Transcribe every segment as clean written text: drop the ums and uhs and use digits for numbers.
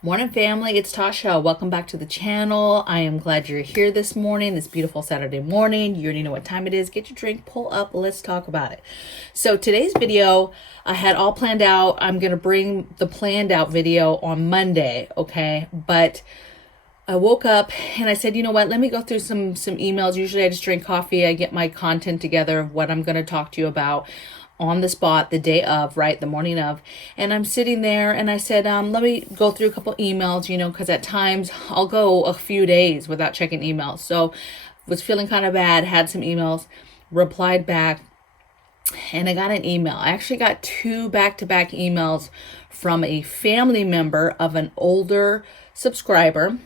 Morning, family. It's Tasha. Welcome back to the channel. I am glad you're here this morning, this beautiful Saturday morning. You already know what time it is. Get your drink, pull up. Let's talk about it. So today's video, I had all planned out. I'm going to bring the planned out video on Monday, okay? But I woke up and I said, you know what? Let me go through some emails. Usually I just drink coffee. I get my content together of what I'm going to talk to you about on the spot, the day of, right? The morning of. And I'm sitting there and I said, let me go through a couple emails, because at times I'll go a few days without checking emails. So was feeling kind of bad, had some emails, replied back, and I got an email. I actually got two back-to-back emails from a family member of an older subscriber,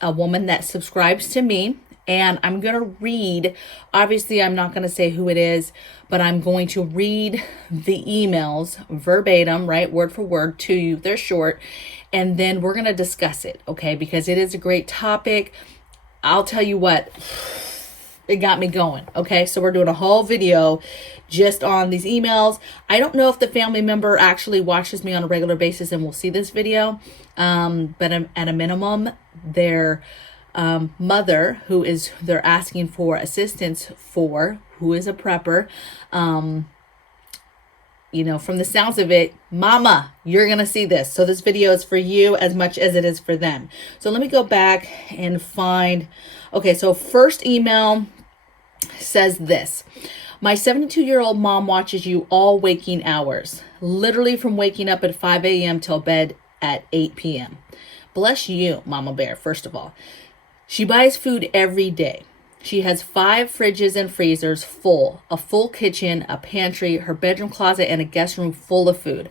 a woman that subscribes to me. And I'm going to read, obviously I'm not going to say who it is, but I'm going to read the emails verbatim, right, word for word to you. They're short. And then we're going to discuss it, okay, because it is a great topic. I'll tell you what, it got me going, okay? So we're doing a whole video just on these emails. I don't know if the family member actually watches me on a regular basis and will see this video, but at a minimum, they're mother they're asking for assistance for, who is a prepper, from the sounds of it, mama, you're gonna see this. So this video is for you as much as it is for them. So let me go back and find, okay, so first email says this: my 72-year-old mom watches you all waking hours, literally from waking up at 5 a.m. till bed at 8 p.m. Bless you, Mama Bear, first of all. She buys food every day. She has 5 fridges and freezers full, a full kitchen, a pantry, her bedroom closet, and a guest room full of food.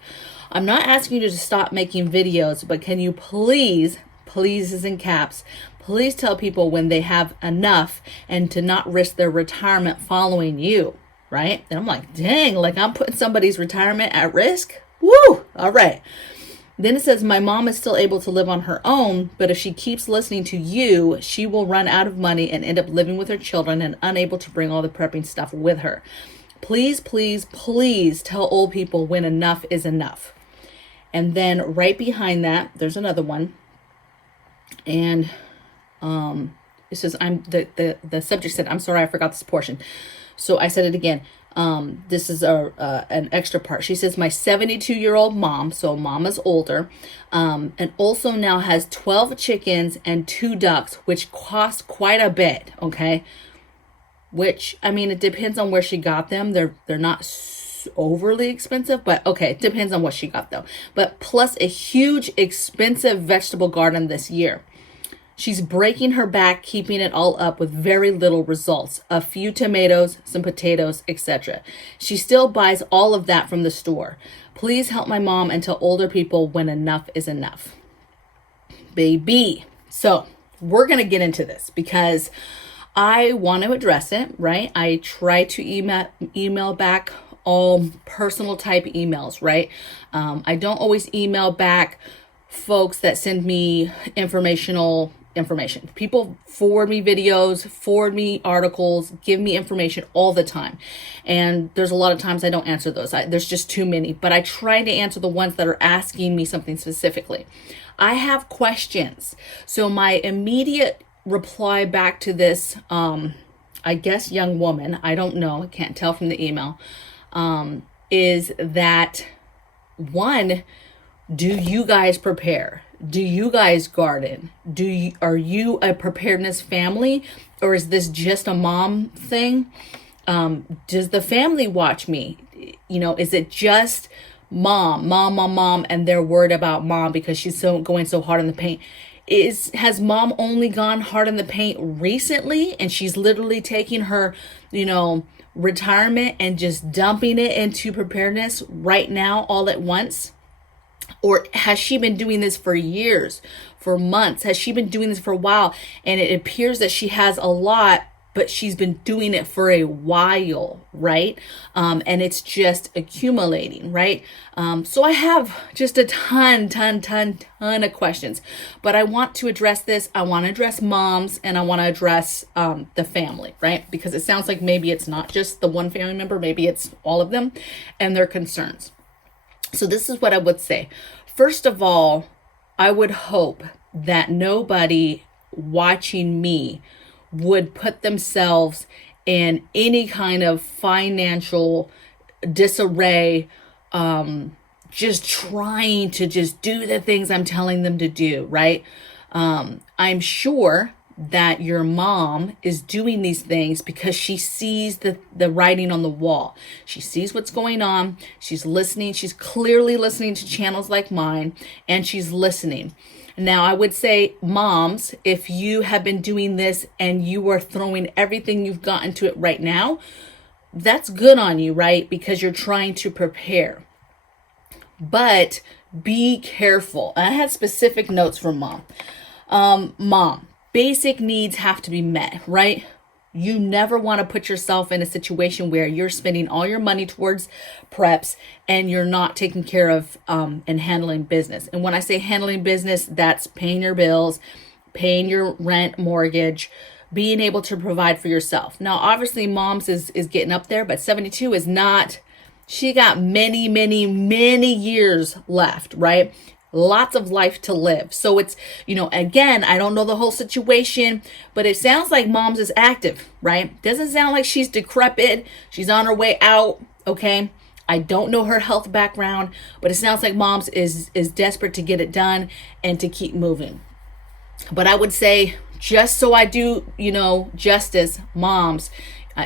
I'm not asking you to stop making videos, but can you please is in caps, please tell people when they have enough and to not risk their retirement following you, right? And I'm like, dang, like I'm putting somebody's retirement at risk? Woo! All right. Then it says, my mom is still able to live on her own, but if she keeps listening to you, she will run out of money and end up living with her children and unable to bring all the prepping stuff with her. Please, please, please tell old people when enough is enough. And then right behind that, there's another one. And it says, the subject said, I'm sorry, I forgot this portion. So I said it again. This is an extra part. She says, my 72-year-old mom, so mama's older, and also now has 12 chickens and 2 ducks, which cost quite a bit. Okay. Which, I mean, it depends on where she got them. They're not overly expensive, but okay. It depends on what she got though. But plus a huge expensive vegetable garden this year. She's breaking her back, keeping it all up with very little results. A few tomatoes, some potatoes, etc. She still buys all of that from the store. Please help my mom and tell older people when enough is enough. Baby. So we're going to get into this because I want to address it, right? I try to email back all personal type emails, right? I don't always email back folks that send me information. People forward me videos, forward me articles, give me information all the time. And there's a lot of times I don't answer those. There's just too many, but I try to answer the ones that are asking me something specifically. I have questions. So my immediate reply back to this, I guess young woman, I don't know, I can't tell from the email, is that one, do you guys prepare? Do you guys garden? Are you a preparedness family, or is this just a mom thing? Does the family watch me? Is it just mom, and they're worried about mom because she's going so hard in the paint? Has mom only gone hard in the paint recently, and she's literally taking her, retirement and just dumping it into preparedness right now all at once? Or has she been doing this for years, for months? Has she been doing this for a while? And it appears that she has a lot, but she's been doing it for a while, right? And it's just accumulating, right? So I have just a ton of questions, but I want to address this. I want to address moms, and I want to address the family, right? Because it sounds like maybe it's not just the one family member, maybe it's all of them and their concerns. So this is what I would say. First of all, I would hope that nobody watching me would put themselves in any kind of financial disarray, just trying to just do the things I'm telling them to do, right? I'm sure that your mom is doing these things because she sees the writing on the wall. She sees what's going on. She's listening. She's clearly listening to channels like mine, and she's listening. Now, I would say, moms, if you have been doing this and you are throwing everything you've got into it right now, that's good on you, right? Because you're trying to prepare. But be careful. I had specific notes from mom. Mom, basic needs have to be met, right? You never want to put yourself in a situation where you're spending all your money towards preps and you're not taking care of and handling business. And when I say handling business, that's paying your bills, paying your rent, mortgage, being able to provide for yourself. Now, obviously, mom's is getting up there, but 72 is not. She got many, many, many years left, right? Lots of life to live. So it's, again, I don't know the whole situation, but it sounds like mom's is active, right? Doesn't sound like she's decrepit. She's on her way out, okay? I don't know her health background, but it sounds like mom's is desperate to get it done and to keep moving. But I would say, just so I do, justice, moms,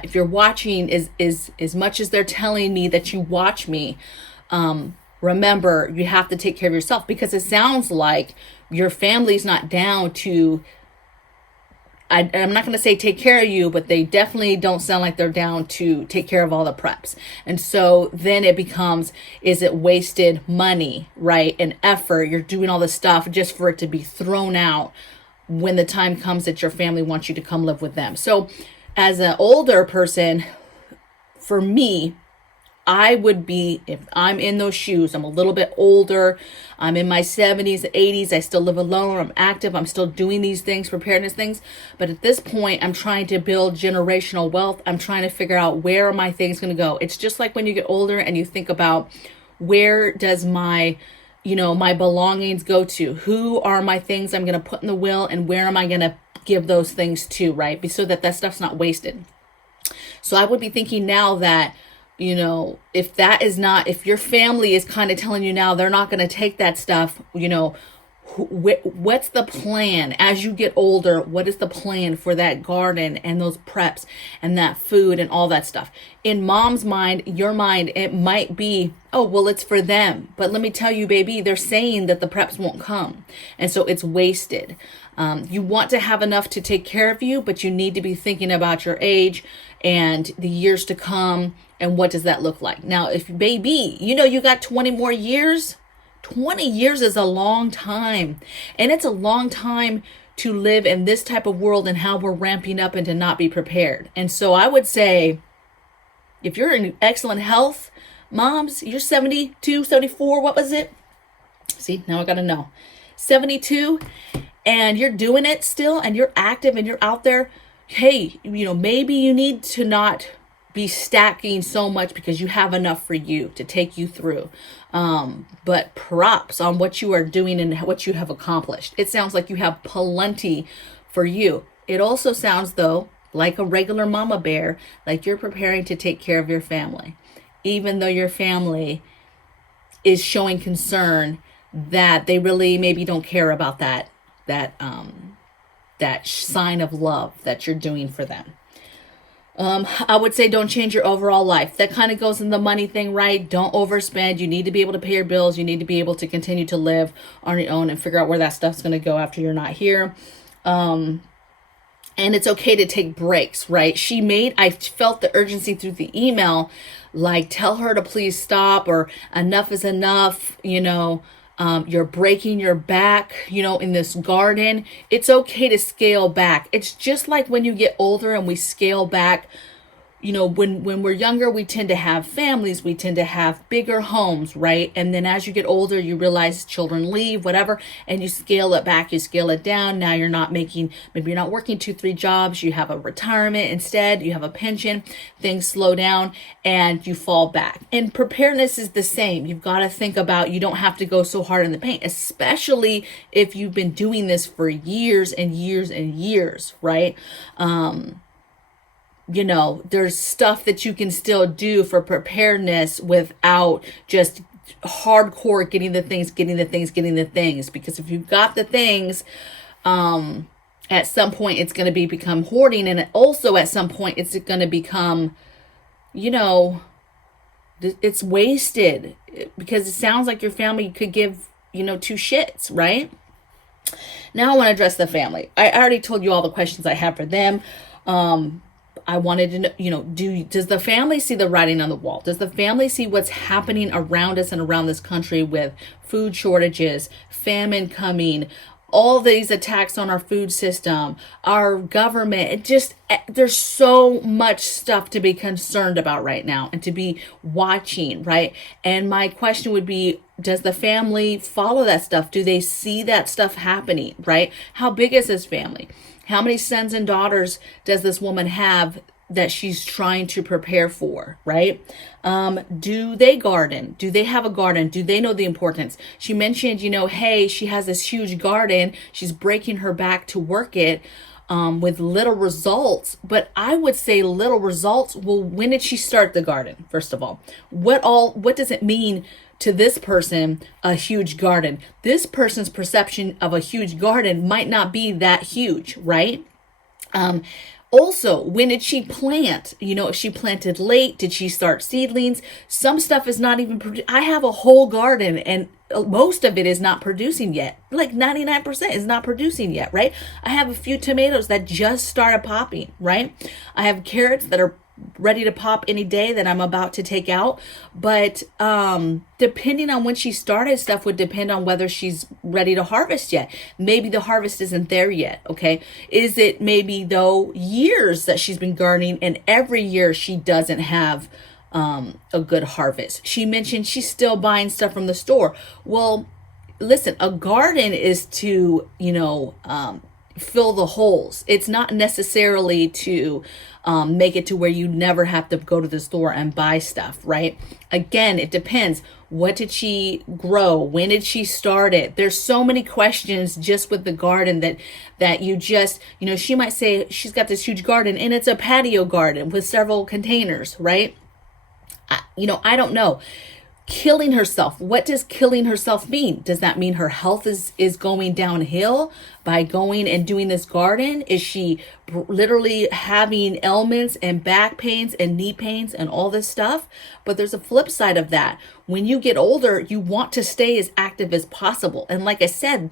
if you're watching as much as they're telling me that you watch me, remember, you have to take care of yourself, because it sounds like your family's not down to, I'm not going to say take care of you, but they definitely don't sound like they're down to take care of all the preps. And so then it becomes, is it wasted money, right? And effort. You're doing all this stuff just for it to be thrown out when the time comes that your family wants you to come live with them. So as an older person, for me, I would be, if I'm in those shoes, I'm a little bit older, I'm in my 70s, 80s, I still live alone, I'm active, I'm still doing these things, preparedness things. But at this point, I'm trying to build generational wealth. I'm trying to figure out, where are my things going to go? It's just like when you get older and you think about, where does my belongings go to? Who are my things I'm going to put in the will, and where am I going to give those things to, right? So that stuff's not wasted. So I would be thinking now that, if your family is kind of telling you now they're not going to take that stuff, what's the plan as you get older? What is the plan for that garden and those preps and that food and all that stuff? In mom's mind, your mind, it might be, oh, well, it's for them. But let me tell you, baby, they're saying that the preps won't come. And so it's wasted. You want to have enough to take care of you, but you need to be thinking about your age and the years to come. And what does that look like? Now, if baby, you got 20 more years, 20 years is a long time. And it's a long time to live in this type of world and how we're ramping up and to not be prepared. And so I would say, if you're in excellent health, moms, you're 72, 74, what was it? See, now I got to know. 72, and you're doing it still, and you're active and you're out there. Hey, maybe you need to not be stacking so much, because you have enough for you to take you through. But props on what you are doing and what you have accomplished. It sounds like you have plenty for you. It also sounds, though, like a regular mama bear, like you're preparing to take care of your family, even though your family is showing concern that they really maybe don't care about that sign of love that you're doing for them. I would say, don't change your overall life. That kind of goes in the money thing, right? Don't overspend. You need to be able to pay your bills. You need to be able to continue to live on your own and figure out where that stuff's going to go after you're not here. And it's okay to take breaks, right? I felt the urgency through the email, like, tell her to please stop, or enough is enough, you're breaking your back, in this garden. It's okay to scale back. It's just like when you get older and we scale back when we're younger, we tend to have families, we tend to have bigger homes, right? And then as you get older, you realize children leave, whatever, and you scale it back, you scale it down. Now you're not maybe you're not working 2-3 jobs, you have a retirement instead, you have a pension, things slow down and you fall back. And preparedness is the same. You've got to think about, you don't have to go so hard in the paint, especially if you've been doing this for years and years and years, right? There's stuff that you can still do for preparedness without just hardcore getting the things. Because if you've got the things, at some point it's going to become hoarding. And also at some point it's going to become, it's wasted, because it sounds like your family could give, 2 shits, right? Now I want to address the family. I already told you all the questions I have for them. I wanted to know, does the family see the writing on the wall? Does the family see what's happening around us and around this country with food shortages, famine coming, all these attacks on our food system, our government? There's so much stuff to be concerned about right now and to be watching, right? And my question would be, does the family follow that stuff? Do they see that stuff happening, right? How big is this family? How many sons and daughters does this woman have that she's trying to prepare for, right? Do they garden? Do they have a garden? Do they know the importance? She mentioned, hey, she has this huge garden. She's breaking her back to work it with little results. But I would say little results. Well, when did she start the garden? First of all, what does it mean to this person, a huge garden? This person's perception of a huge garden might not be that huge, right? Also, when did she plant? If she planted late, did she start seedlings? Some stuff is not even I have a whole garden and most of it is not producing yet. Like 99% is not producing yet, right? I have a few tomatoes that just started popping, right? I have carrots that are ready to pop any day that I'm about to take out. But depending on when she started, stuff would depend on whether she's ready to harvest yet. Maybe the harvest isn't there yet, okay? Is it maybe, though, years that she's been gardening and every year she doesn't have a good harvest? She mentioned she's still buying stuff from the store. Well, listen, a garden is to, fill the holes. It's not necessarily to make it to where you never have to go to the store and buy stuff, right? Again, it depends. What did she grow? When did she start it? There's so many questions just with the garden that you just, she might say she's got this huge garden and it's a patio garden with several containers, right? I don't know. Killing herself. What does killing herself mean? Does that mean her health is going downhill by going and doing this garden? Is she literally having ailments and back pains and knee pains and all this stuff? But there's a flip side of that. When you get older, you want to stay as active as possible. And like I said,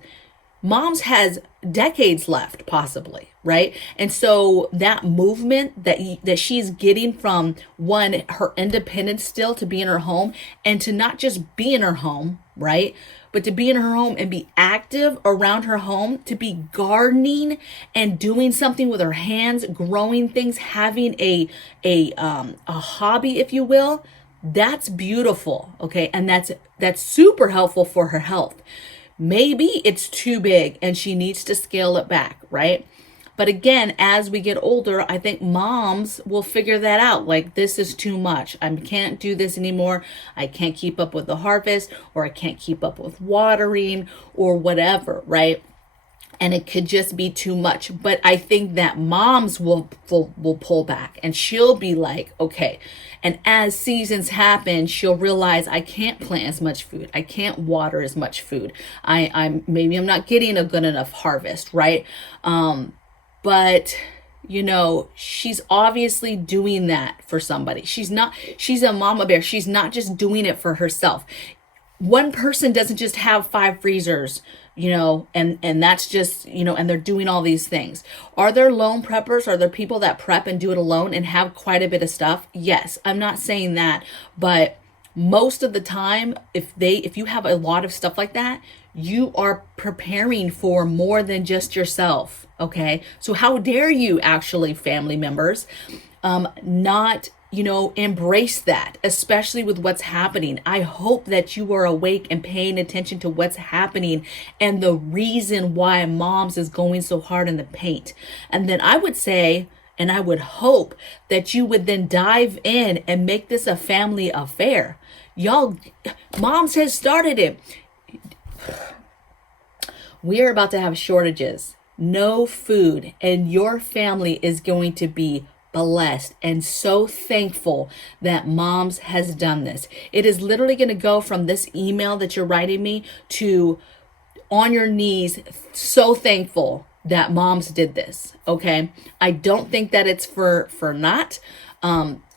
Moms has decades left, possibly, right? And so that movement that she's getting from, one, her independence still to be in her home, and to not just be in her home, right? But to be in her home and be active around her home, to be gardening and doing something with her hands, growing things, having a hobby, if you will. That's beautiful, okay? And that's super helpful for her health. Maybe it's too big and she needs to scale it back, right? But again, as we get older, I think moms will figure that out. Like, this is too much. I can't do this anymore. I can't keep up with the harvest, or I can't keep up with watering or whatever, right? And it could just be too much. But I think that moms will pull back, and she'll be like, okay. And as seasons happen, she'll realize, I can't plant as much food. I can't water as much food. I'm not getting a good enough harvest, right? But she's obviously doing that for somebody. She's a mama bear. She's not just doing it for herself. One person doesn't just have 5 freezers, and that's just, and they're doing all these things. Are there lone preppers? Are there people that prep and do it alone and have quite a bit of stuff? Yes, I'm not saying that, but most of the time, if you have a lot of stuff like that, You are preparing for more than just yourself. Okay. So how dare you, actually, family members, not, embrace that, especially with what's happening. I hope that you are awake and paying attention to what's happening and the reason why moms is going so hard in the paint. And then I would say, and I would hope that you would then dive in and make this a family affair. Y'all, moms has started it. We're about to have shortages, no food, and your family is going to be blessed and so thankful that moms has done this. It is literally going to go from this email that you're writing me to on your knees, so thankful that moms did this. Okay. I don't think that it's for naught.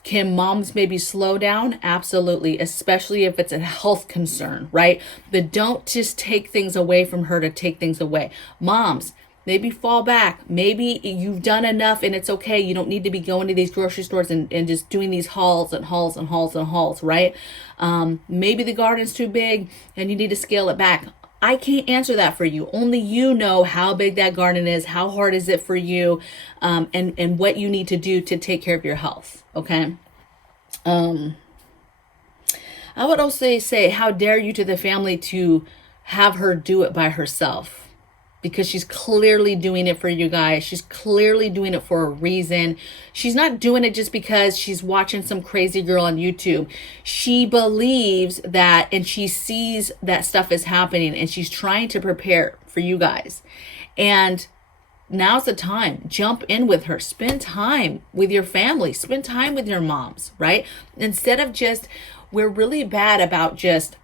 Can moms maybe slow down? Absolutely, especially if it's a health concern, right? But don't just take things away from her to take things away. Moms, maybe fall back. Maybe you've done enough and it's okay. You don't need to be going to these grocery stores and just doing these hauls and hauls and hauls and hauls, right? Maybe the garden's too big and you need to scale it back. I can't answer that for you. Only you know how big that garden is, how hard is it for you, and what you need to do to take care of your health, okay? I would also say, how dare you to the family to have her do it by herself? Because she's clearly doing it for you guys. She's clearly doing it for a reason. She's not doing it just because she's watching some crazy girl on YouTube. She believes that, and she sees that stuff is happening, and she's trying to prepare for you guys. And now's the time. Jump in with her. Spend time with your family. Spend time with your moms, right? Instead of just, we're really bad about just,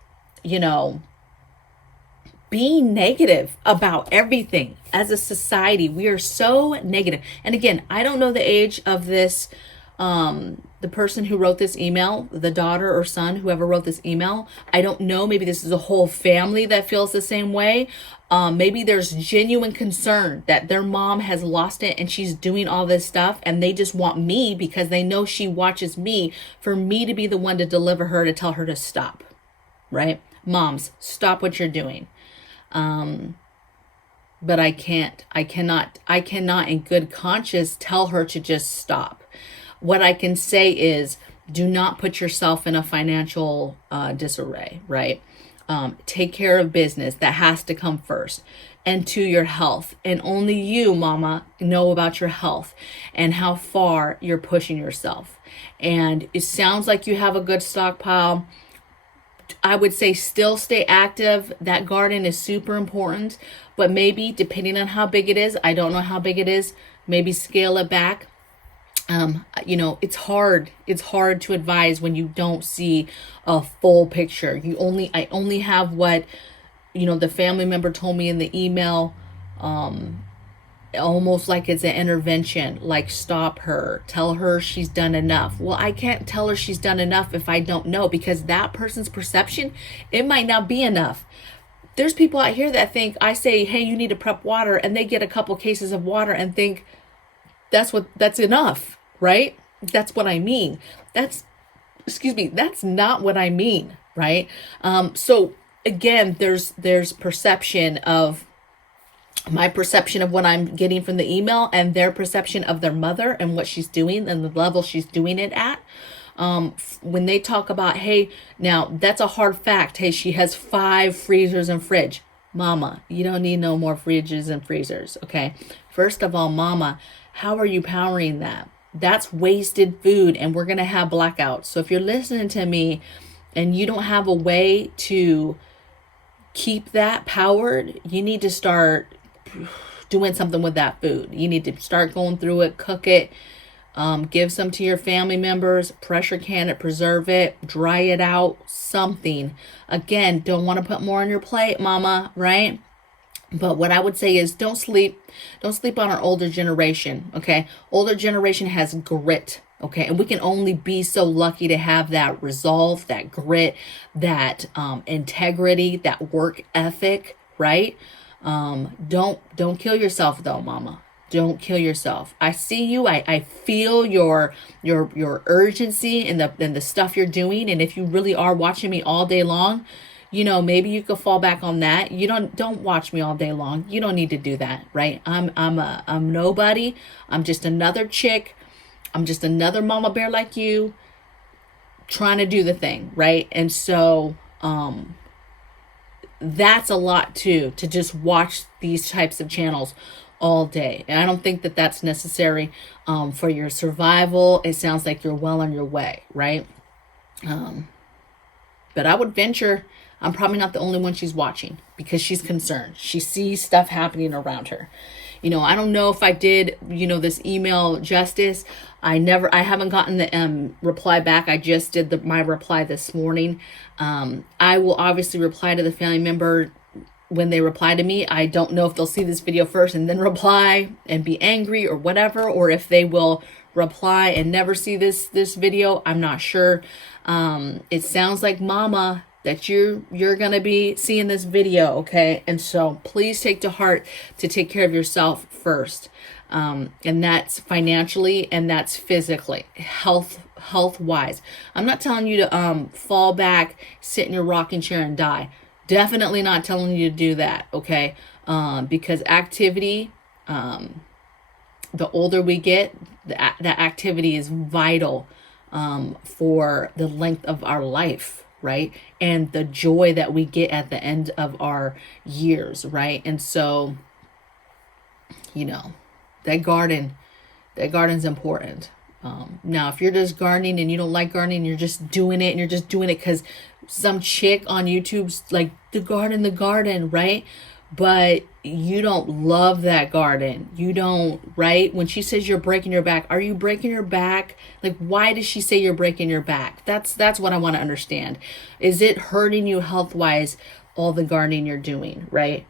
being negative about everything. As a society, we are so negative. And again, I don't know the age of this, the person who wrote this email, the daughter or son, whoever wrote this email. I don't know. Maybe this is a whole family that feels the same way. Maybe there's genuine concern that their mom has lost it and she's doing all this stuff, and they just want me, because they know she watches me, for me to be the one to deliver her, to tell her to stop, right? Moms, stop what you're doing. But I cannot in good conscience tell her to just stop. What I can say is, do not put yourself in a financial disarray, right? Take care of business. That has to come first. And to your health. And only you, mama, know about your health and how far you're pushing yourself. And it sounds like you have a good stockpile. I would say still stay active. That garden is super important, but maybe depending on how big it is, I don't know how big it is, maybe scale it back. It's hard. It's hard to advise when you don't see a full picture. I only have what, the family member told me in the email, almost like it's an intervention, like stop her, tell her she's done enough. Well, I can't tell her she's done enough if I don't know, because that person's perception, it might not be enough. There's people out here that think I say, hey, you need to prep water, and they get a couple cases of water and think that's enough, right? That's what I mean. That's not what I mean, right? So again, there's perception of, my perception of what I'm getting from the email, and their perception of their mother and what she's doing and the level she's doing it at. When they talk about, hey, now that's a hard fact. Hey, she has 5 freezers and fridge. Mama, you don't need no more fridges and freezers. Okay. First of all, mama, how are you powering that? That's wasted food, and we're going to have blackouts. So if you're listening to me and you don't have a way to keep that powered, you need to start doing something with that food. You need to start going through it, cook it, give some to your family members, pressure can it, preserve it, dry it out, something. Again, don't want to put more on your plate, mama, right? But what I would say is, don't sleep on our older generation, okay? Older generation has grit, okay? And we can only be so lucky to have that resolve, that grit, that integrity, that work ethic, right? Don't kill yourself though, mama. Don't kill yourself. I see you. I feel your urgency in the stuff you're doing. And if you really are watching me all day long, maybe you could fall back on that. You don't watch me all day long. You don't need to do that, right? I'm nobody. I'm just another chick. I'm just another mama bear like you, trying to do the thing, right? And so that's a lot too, to just watch these types of channels all day. And I don't think that that's necessary for your survival. It sounds like you're well on your way, right? But I would venture I'm probably not the only one she's watching, because she's concerned. She sees stuff happening around her. I don't know if I did, this email justice. I haven't gotten the reply back. I just did my reply this morning. I will obviously reply to the family member when they reply to me. I don't know if they'll see this video first and then reply and be angry or whatever, or if they will reply and never see this video. I'm not sure. It sounds like Mama that you're gonna be seeing this video, okay? And so please take to heart to take care of yourself first, and that's financially and that's physically, health wise. I'm not telling you to fall back, sit in your rocking chair and die. Definitely not telling you to do that, okay? Because activity, the older we get, that activity is vital for the length of our life, right? And the joy that we get at the end of our years, right? And so, that garden's important. Now, if you're just gardening and you don't like gardening, you're just doing it because some chick on YouTube's like, the garden, right? But you don't love that garden. You don't, right? When she says you're breaking your back, are you breaking your back? Like, why does she say you're breaking your back? That's what I want to understand. Is it hurting you health-wise, all the gardening you're doing, right?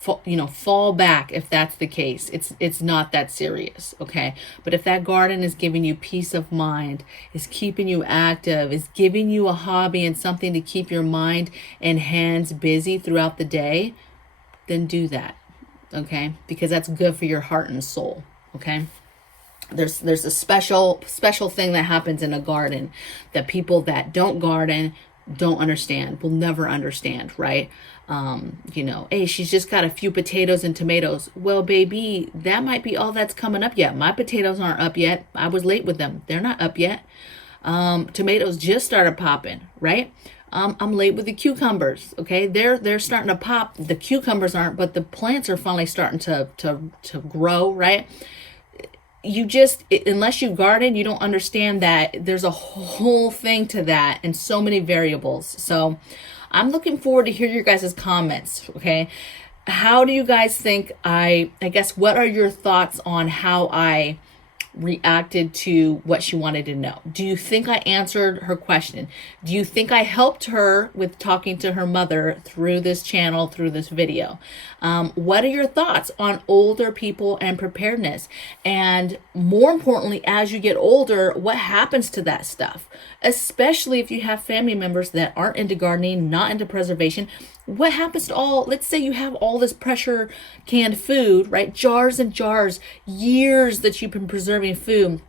Fall back if that's the case. It's not that serious, okay? But if that garden is giving you peace of mind, is keeping you active, is giving you a hobby and something to keep your mind and hands busy throughout the day, then do that, okay? Because that's good for your heart and soul, okay? There's a special thing that happens in a garden that people that don't garden don't understand, will never understand, right? Hey, she's just got a few potatoes and tomatoes. Well, baby, that might be all that's coming up yet. My potatoes aren't up yet. I was late with them. They're not up yet. Tomatoes just started popping, right? I'm late with the cucumbers. Okay, they're starting to pop. The cucumbers aren't, but the plants are finally starting to grow, right? Unless you garden, you don't understand that there's a whole thing to that and so many variables. So I'm looking forward to hear your guys' comments, okay? How do you guys think I guess, what are your thoughts on how I reacted to what she wanted to know? Do you think I answered her question? Do you think I helped her with talking to her mother through this channel, through this video? What are your thoughts on older people and preparedness? And more importantly, as you get older, what happens to that stuff? Especially if you have family members that aren't into gardening, not into preservation. What happens to let's say you have all this pressure canned food, right? Jars and jars, years that you've been preserving food.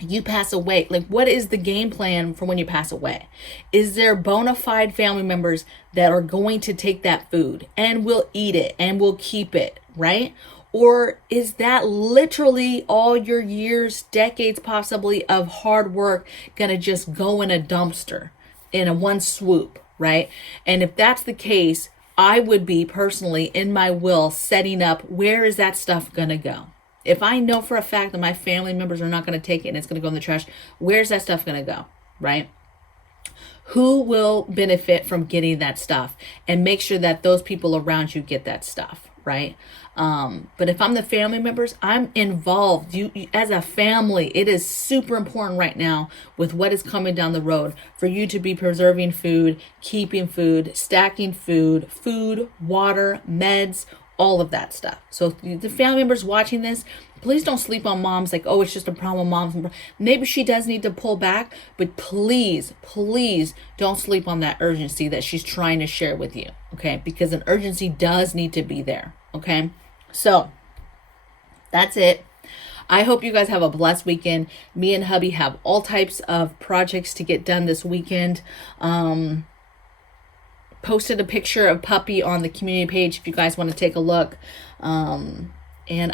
You pass away. Like, what is the game plan for when you pass away? Is there bona fide family members that are going to take that food and will eat it and will keep it, right? Or is that literally all your years, decades possibly of hard work gonna just go in a dumpster in a one swoop, right? And if that's the case, I would be personally in my will setting up, where is that stuff gonna go? If I know for a fact that my family members are not going to take it and it's going to go in the trash, where's that stuff going to go, right? Who will benefit from getting that stuff? And make sure that those people around you get that stuff, right? But if I'm the family members, I'm involved. You as a family, it is super important right now with what is coming down the road for you to be preserving food, keeping food, stacking food, water, meds, all of that stuff. So the family members watching this, please don't sleep on moms like, oh, it's just a problem with moms. Maybe she does need to pull back, but please don't sleep on that urgency that she's trying to share with you, okay? Because an urgency does need to be there, okay? So that's it. I hope you guys have a blessed weekend. Me and hubby have all types of projects to get done this weekend. Posted a picture of puppy on the community page if you guys want to take a look. And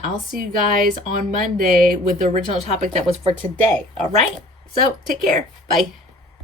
I'll see you guys on Monday with the original topic that was for today. All right? So take care. Bye.